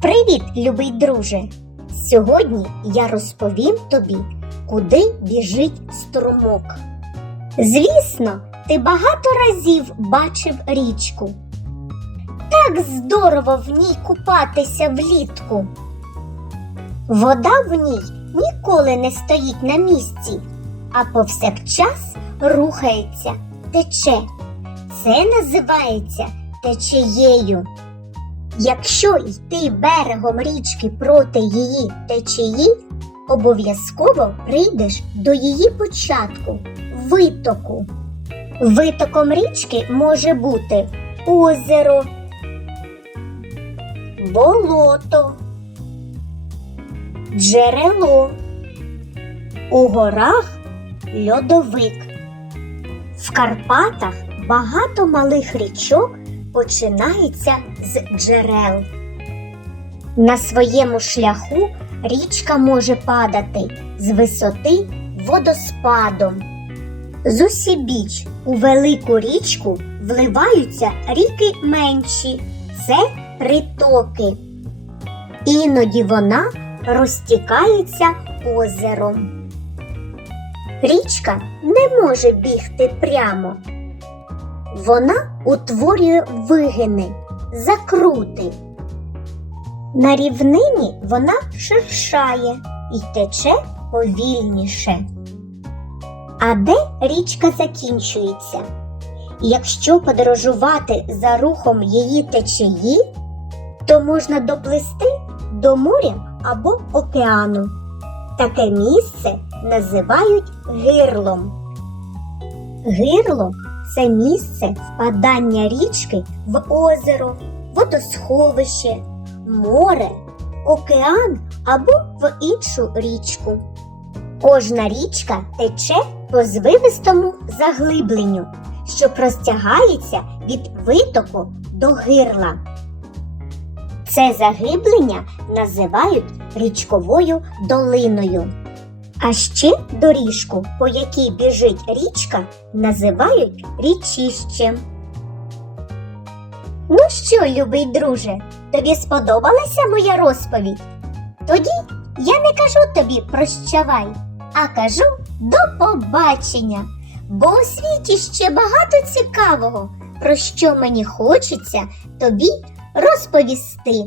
Привіт, любий друже! Сьогодні я розповім тобі, куди біжить струмок. Звісно, ти багато разів бачив річку. Так здорово в ній купатися влітку. Вода в ній ніколи не стоїть на місці, а повсякчас рухається, тече. Це називається течією. Якщо йти берегом річки проти її течії, обов'язково прийдеш до її початку витоку. Витоком річки може бути озеро, болото, джерело, у горах льодовик. В Карпатах багато малих річок починається з джерел. На своєму шляху річка може падати з висоти водоспадом. Зусібіч у велику річку вливаються ріки менші це притоки. Іноді вона розтікається озером. Річка не може бігти прямо. Вона утворює вигини, закрути. На рівнині вона ширшає і тече повільніше. А де річка закінчується? Якщо подорожувати за рухом її течії, то можна доплисти до моря або океану. Таке місце називають гирлом. Гирло це місце впадання річки в озеро, водосховище, море, океан або в іншу річку. Кожна річка тече по звивистому заглибленню, що простягається від витоку до гирла. Це заглиблення називають річковою долиною. А ще доріжку, по якій біжить річка, називають річищем. Ну що, любий друже, тобі сподобалася моя розповідь? Тоді я не кажу тобі прощавай, а кажу до побачення, бо у світі ще багато цікавого, про що мені хочеться тобі розповісти.